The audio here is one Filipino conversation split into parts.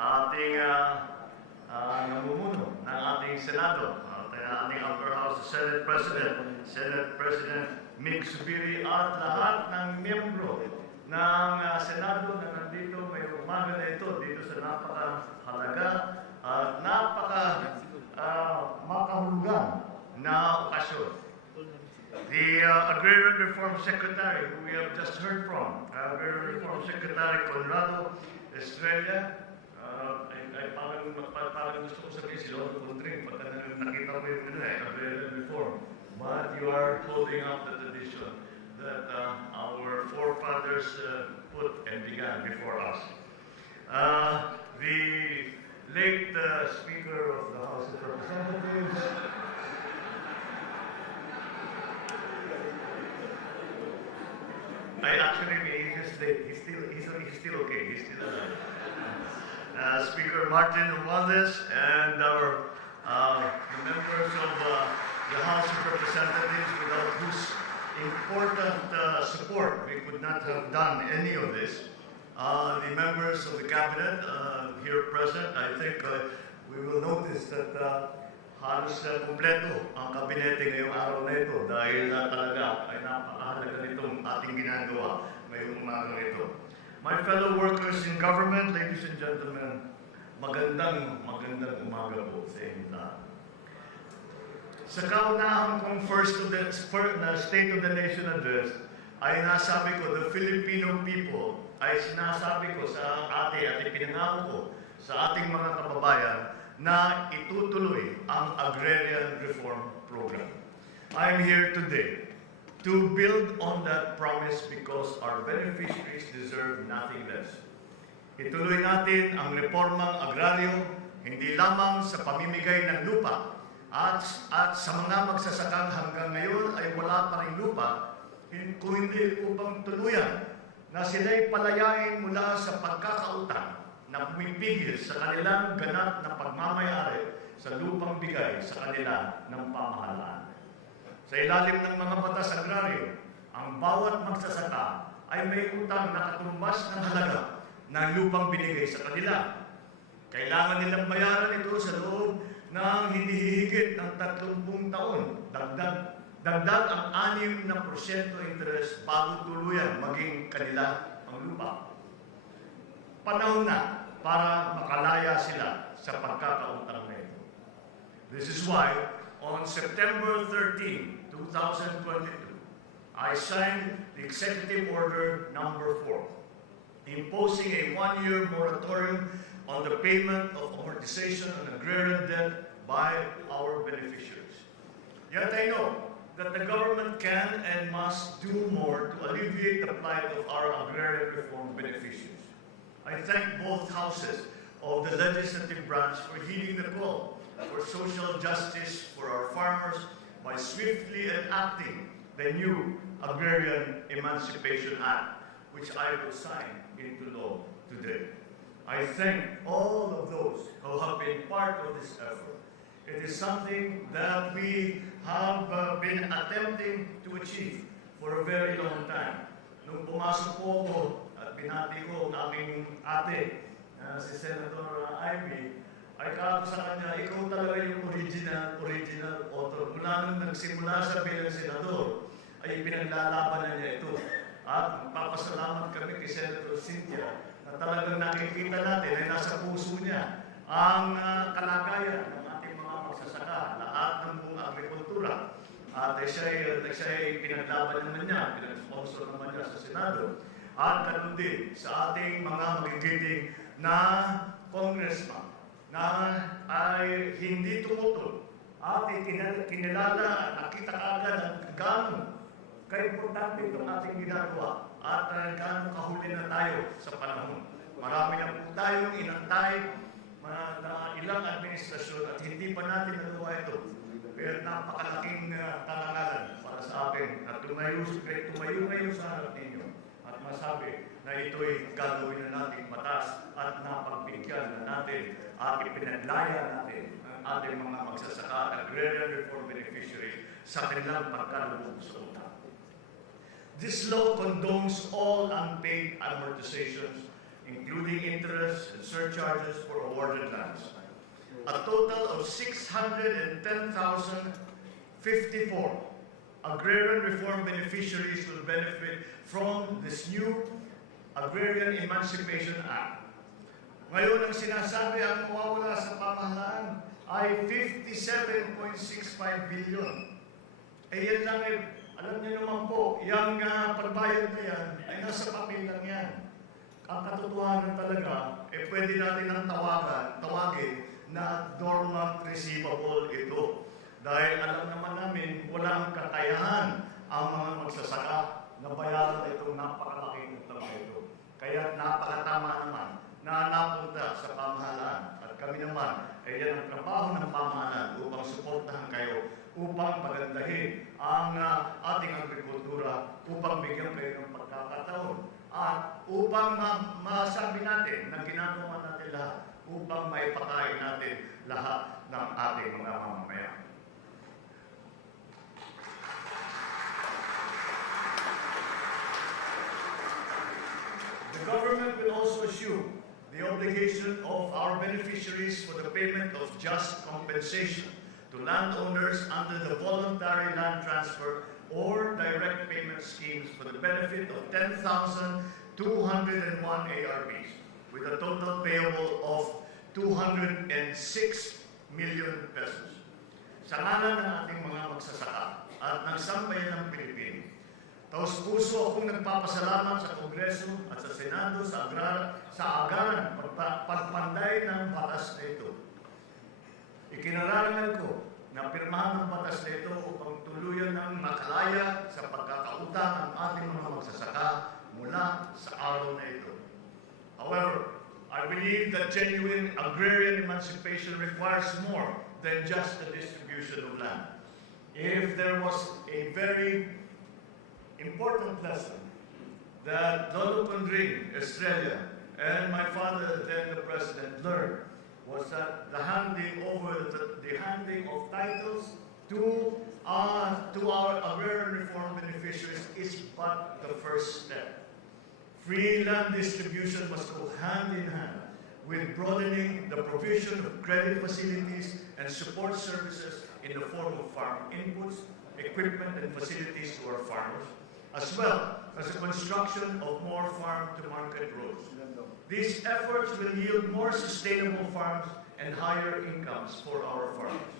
ating namumuno ng ating Senado, ating Upper House Senate President Mig Subiri at lahat ng miyembro ng Senado na nandito ngayong umaga na ito dito sa napakahalaga at makahulugan na okasyon. The Agrarian Reform Secretary, who we have just heard from, Agrarian Reform Secretary Conrado Estrella, ay parang gusto ko sabihin si Lord Contring, pagka nakita mo yung Agrarian Reform. But you are holding up the tradition that our forefathers put and began before us. The late Speaker of the House of Representatives, he's still okay. He's still alive. Speaker Martin Romualdez and our the members of the House of Representatives, without whose important support we could not have done any of this. The members of the cabinet here present, I think we will notice that halos kompleto ang kabinete ngayong araw na ito dahil talaga ay napakahalaga nitong ating ginagawa ngayong umaga ito. My fellow workers in government, ladies and gentlemen, magandang umaga po sa inyo lahat. Sa kaunahang kong State of the Nation address, ay nasabi ko, the Filipino people, ay sinasabi ko sa at ipinangako ko sa ating mga kababayan na itutuloy ang Agrarian Reform Program. I'm here today to build on that promise because our beneficiaries deserve nothing less. Ituloy natin ang reformang agraryo, hindi lamang sa pamimigay ng lupa at sa mga magsasakang hanggang ngayon ay wala pa rin lupa, kung hindi upang tuluyan na sila'y palayain mula sa pagkakautang na pumipigil sa kanilang ganap na pagmamayari sa lupang bigay sa kanila ng pamahalaan. Sa ilalim ng mga batas agraryo, ang bawat magsasaka ay may utang na katumbas ng halaga ng lupang binigay sa kanila. Kailangan nilang bayaran ito sa loob ng hindi hihigit ng 30 taon. Dagdag ang 6% interest bago tuluyan maging kanila ang lupa. Panahon na para makalaya sila sa pagkakautang na ito. This is why, on September 13, 2022, I signed the Executive Order Number 4, imposing a 1-year moratorium on the payment of amortization on agrarian debt by our beneficiaries. Yet I know that the government can and must do more to alleviate the plight of our agrarian reform beneficiaries. I thank both houses of the legislative branch for heeding the call for social justice for our farmers by swiftly enacting the new Agrarian Emancipation Act, which I will sign into law today. I thank all of those who have been part of this effort. It is something that we have been attempting to achieve for a very long time. Nung pumasok po ako at binati ko ang aming ate, si Senator Ivy, ay kako sa kanya, ikaw talaga yung original author. Mula nung nagsimula siya bilang senador, ay pinaglalaban na niya ito. At papasalamat kami kay Senator Cynthia na talagang nakikita natin ay nasa puso niya ang kalagayan ng ating mga magsasaka, lahat ng buong agrikultura. At siya ay pinaglaban naman niya, pinag-sponsor naman niya sa Senado. At ganun din sa ating mga magigiting na congressman na ay hindi tumutol at kinilala at nakita kaagad ang gano'n ka-importante itong ating ginagawa at gano'n kahuli na tayo sa panahon. Marami na po tayong inantay na ilang administrasyon at hindi pa natin nagawa ito. Pero napakalaking karangalan para sa akin na tumayo ngayon sa harap ninyo at masabi na ito'y gagawin na natin batas at napagbigyan na natin at ipinaglaya natin ang ating mga magsasaka at agrarian reform beneficiaries sa kanilang pagkalubog sa utang. This law condones all unpaid amortizations, including interest, charges and surcharges for awarded lands. A total of 610,054 agrarian reform beneficiaries will benefit from this new Agrarian Emancipation Act. Ngayon, ang sinasabi ang mawawala sa pamahalaan ay 57.65 billion. Eh yan lang eh, alam niyo naman po, yung pagbayad na yan ay nasa papel lang yan. Ang katotohanan talaga, eh pwede natin ang tawagin na dormant receivable ito. Dahil alam naman namin, walang kakayahan ang mga magsasaka na bayaran itong napakalaking utang ito. Kaya napakatama naman na napunta sa pamahalaan. At kami naman, ay yan ang trabaho ng pamahalaan upang suportahan kayo, upang pagandahin ang ating agrikultura, upang bigyan kayo ng pagkakataon, at upang masabi natin na ginagawa natin lahat, upang maipakain natin lahat ng ating mga mamamayan. The government will also assume the obligation of our beneficiaries for the payment of just compensation to landowners under the voluntary land transfer or direct payment schemes for the benefit of 10,201 ARBs, with a total payable of 206 million pesos. Sa ngalan ng ating mga magsasaka at ng sambayan ng Pilipino, taos-puso akong nagpapasalamat sa Kongreso at sa Senado sa agaran pagpanday ng batas na ito. Ikinararangal ko na pirmahan ng batas na ito upang tuluyan ng makalaya sa pagkakautang ang ating mga magsasaka mula sa araw na ito. However, I believe that genuine agrarian emancipation requires more than just the distribution of land. If there was a very important lesson that Lolo Condring, Estrella, and my father, then the president, learned, was that the handing of titles to our agrarian reform beneficiaries is but the first step. Free land distribution must go hand in hand with broadening the provision of credit facilities and support services in the form of farm inputs, equipment, and facilities to our farmers, as well as the construction of more farm-to-market roads. These efforts will yield more sustainable farms and higher incomes for our farmers.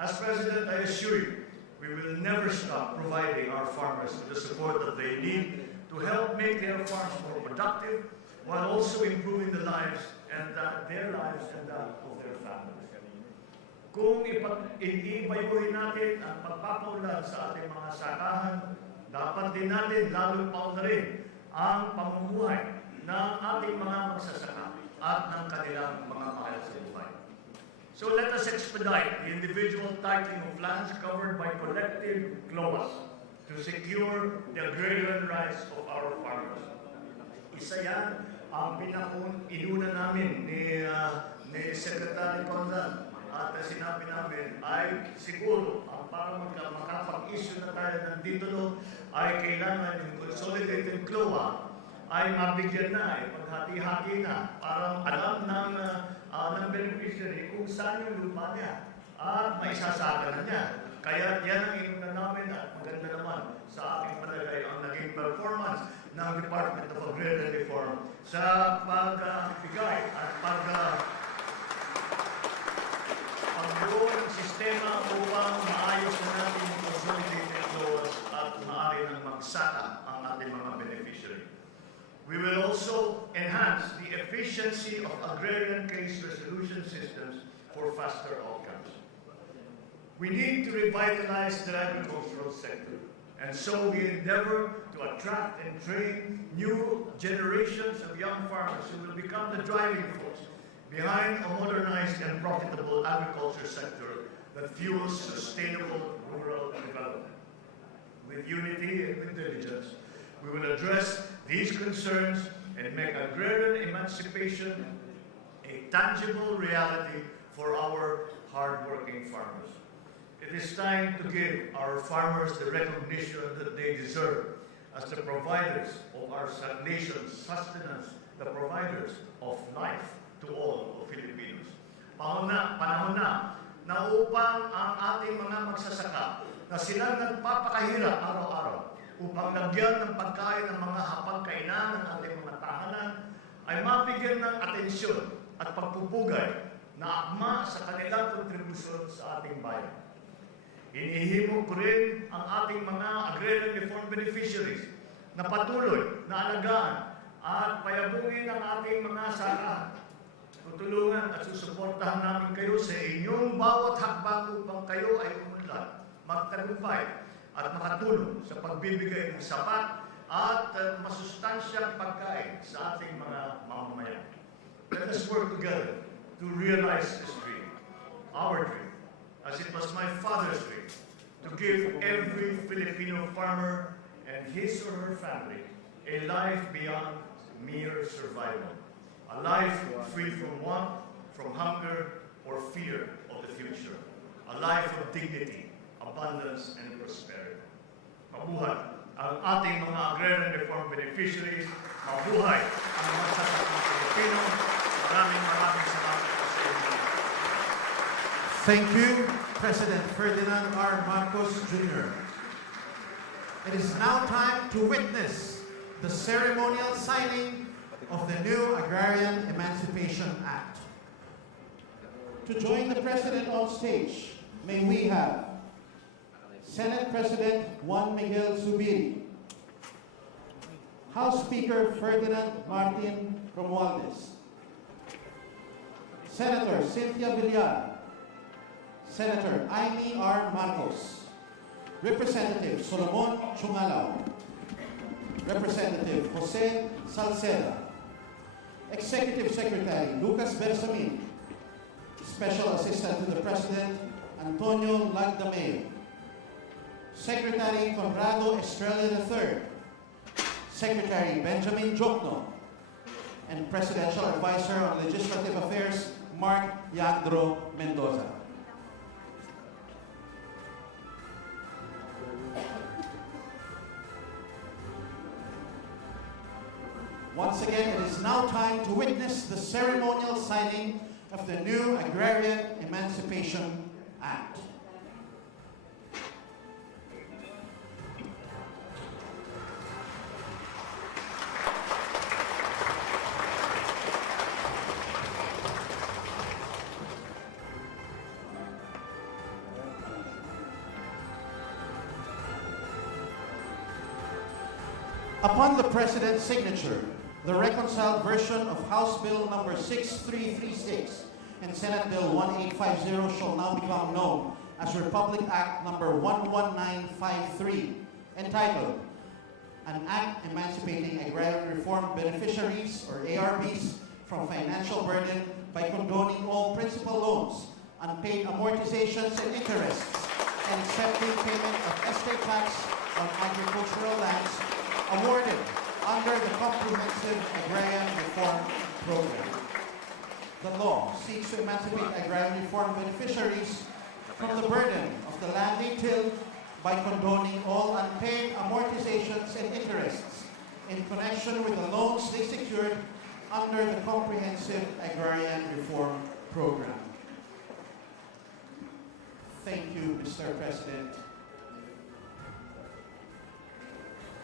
As President, I assure you, we will never stop providing our farmers with the support that they need to help make their farms more productive, while also improving the lives and their lives and that of their families. Kung ibayuhin natin ang pagpapaunlad sa ating mga sakahan, dapat din natin lalong paunlarin ang pamumuhay ng ating mga magsasaka at ng kanilang mga mahal sa buhay. So let us expedite the individual titling of lands covered by collective CLOAS to secure the agrarian rights of our farmers. Isa yan ang inuna namin ni Secretary Conlan, at sinabi namin ay siguro para makapag-issue na tayo ng titulo ay kailangan yung consolidated CLOA ay mabigyan na, paghati-hati na, para alam ng beneficiary kung saan yung lupa niya at maisasaka na niya. Kaya yan ang inuna namin at maganda naman sa aking palagay ang naging performance ng Department of Agrarian Reform sa pagbigay at pagbuo ng sistema upang maayos na natin yung consolidated laws at maaari ng magsaka ang ating mga beneficiary. We will also enhance the efficiency of agrarian case resolution systems for faster outcomes. We need to revitalize the agricultural sector, and so we endeavor to attract and train new generations of young farmers who will become the driving force behind a modernized and profitable agriculture sector that fuels sustainable rural development. With unity and with diligence, we will address these concerns and make agrarian emancipation a tangible reality for our hard-working farmers. It is time to give our farmers the recognition that they deserve as the providers of our nation's sustenance the providers of life to all of Filipinos. Panahon na upang ang ating mga magsasaka na sila nagpapakahirap araw-araw upang lagyan ng pagkain ng mga hapagkainan ng ating mga tahanan ay mabigyan ng atensyon at pagpupugay na akma sa kanilang kontribusyon sa ating bayan. Inihimo ko rin ang ating mga agrarian reform beneficiaries na patuloy na alagaan at payabungin ang ating mga sakahan. Tutulungan at susuportahan namin kayo sa inyong bawat hakbang upang kayo ay umunlad, magtagumpay at makatulong sa pagbibigay ng sapat at masustansyang pagkain sa ating mga mamamayan. Let us work together to realize this dream, our dream, as it was my father's dream, to give every Filipino farmer and his or her family a life beyond mere survival. A life free from want, from hunger, or fear of the future. A life of dignity, abundance, and prosperity. Mabuhay ang ating mga agrarian reform beneficiaries. Mabuhay ang magsasakang Pilipino. Maraming salamat po sa inyo. Thank you, President Ferdinand R. Marcos Jr. It is now time to witness the ceremonial signing of the new Agrarian Emancipation Act. To join the President on stage, may we have Senate President Juan Miguel Zubiri, House Speaker Ferdinand Martin Romualdez, Senator Cynthia Villar, Senator Amy R. Marcos, Representative Solomon Chungalao, Representative Jose Salceda, Executive Secretary Lucas Bersamin, Special Assistant to the President Antonio Lagdameo, Secretary Conrado Estrella III, Secretary Benjamin Jokno, and Presidential Advisor on Legislative Affairs Mark Yandro Mendoza. Once again, it is now time to witness the ceremonial signing of the new Agrarian Emancipation Act. Upon the President's signature, the reconciled version of House Bill number 6336 and Senate Bill 1850 shall now become known as Republic Act number 11953, entitled An Act Emancipating Agrarian Reform Beneficiaries, or ARBs, from Financial Burden by Condoning All Principal Loans, Unpaid Amortizations and Interests, and Accepting Payment of Estate Tax on Agricultural Lands awarded under the Comprehensive Agrarian Reform Program. The law seeks to emancipate agrarian reform beneficiaries from the burden of the land they till by condoning all unpaid amortizations and interests in connection with the loans they secured under the Comprehensive Agrarian Reform Program. Thank you, Mr. President.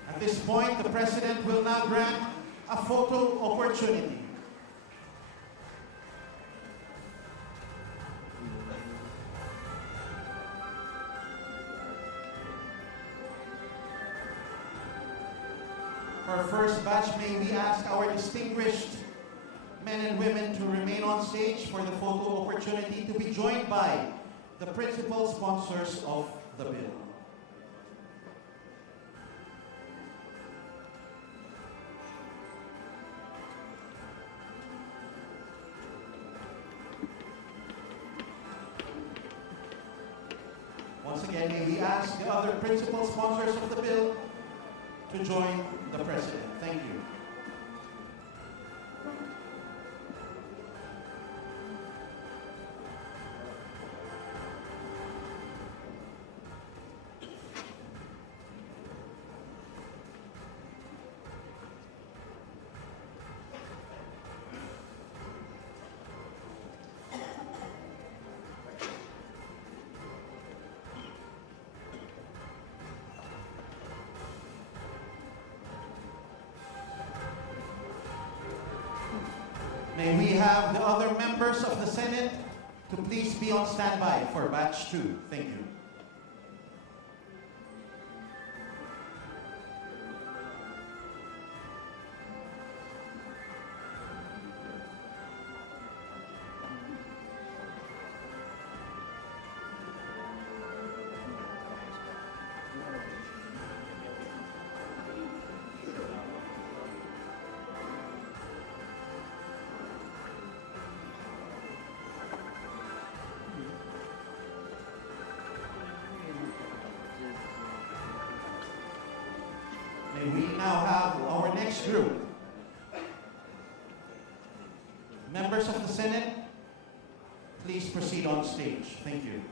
At this point, the President will now grant a photo opportunity. For our first batch, may we ask our distinguished men and women to remain on stage for the photo opportunity, to be joined by the principal sponsors of the bill. Once again, may we ask the other principal sponsors of the bill to join the President. Thank you. May we have the other members of the Senate to please be on standby for batch 2. Thank you. May we now have our next group. Members of the Senate, please proceed on stage. Thank you.